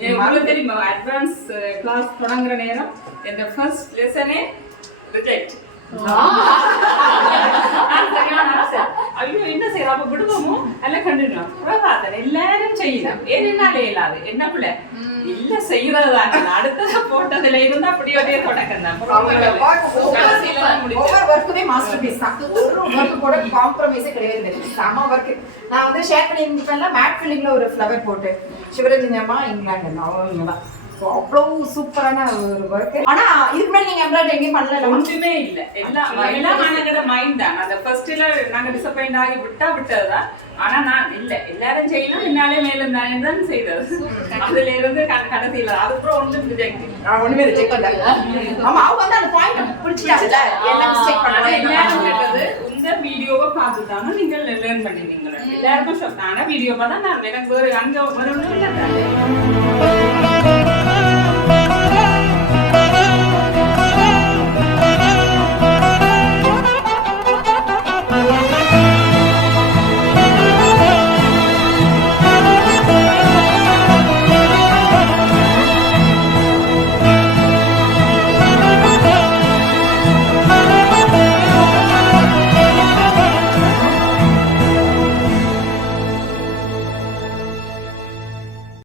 உங்களுக்கு தெரியுமா advance class தொடங்குற நேரம் இந்த ஃபர்ஸ்ட் லெசனே ரிஜெக்ட். ஐயோ என்ன செய்யறோம் அப்ப விடுவோமோ எல்லாம் கண்டுனோம் எல்லாரும் செய்யலாம் ஏன்னாலே இல்லாது என்ன பிள்ளை இல்ல செய்யறதுதான் அடுத்தது போட்டதுல இருந்து அப்படியே தொடக்கம் தான். ஒவ்வொரு ஒர்க்குமே மாஸ்டர் பீஸ் தான். ஒரு ஒர்க்கு கூட காம்ப்ரமைஸே கிடையாது. செம ஒர்க். நான் வந்து ஷேர் பண்ணியிருந்தேன்ல மேட் ஃபில்லிங்ல ஒரு ஃப்ளவர் போட்டு சிவரஞ்சனி அம்மா இங்கிலாந்து அவங்க தான். அவ்வளோ சூப்பரான ஒரு ஒர்க். ஆனா இதுக்கு முன்னாடி நீங்க எம்ப்ராய்டரி எங்கேயும் பண்ணல? ஒன்றுமே இல்ல. எல்லாம் நாங்க மைண்ட் தான். அந்த ஃபர்ஸ்ட்ல நாங்க டிசப்பாயிண்ட் ஆகி விட்டதுதான். ஆனா நான் இல்ல எல்லாரும் செய்யலாம் பின்னாலே மேலும் தானே தான் செய்தது. அதுல இருந்து கடைசியில அதுக்கப்புறம் ஒன்றும் ஒண்ணுமே ரிஜெக்ட் பண்ணல. ஆமா அவங்க வந்து அந்த பாயிண்ட் பிடிச்சிட்டாங்கல்ல எல்லாம் மிஸ்டேக் பண்ணாங்க. எல்லாரும் கேட்டது இந்த வீடியோவை பார்த்து தானே நீங்க லேர்ன் பண்ணினீங்க. எல்லாருக்கும் ஆனா வீடியோ பார்த்தா நான் எனக்கு வேற அங்க ஒன்றும் இல்லை.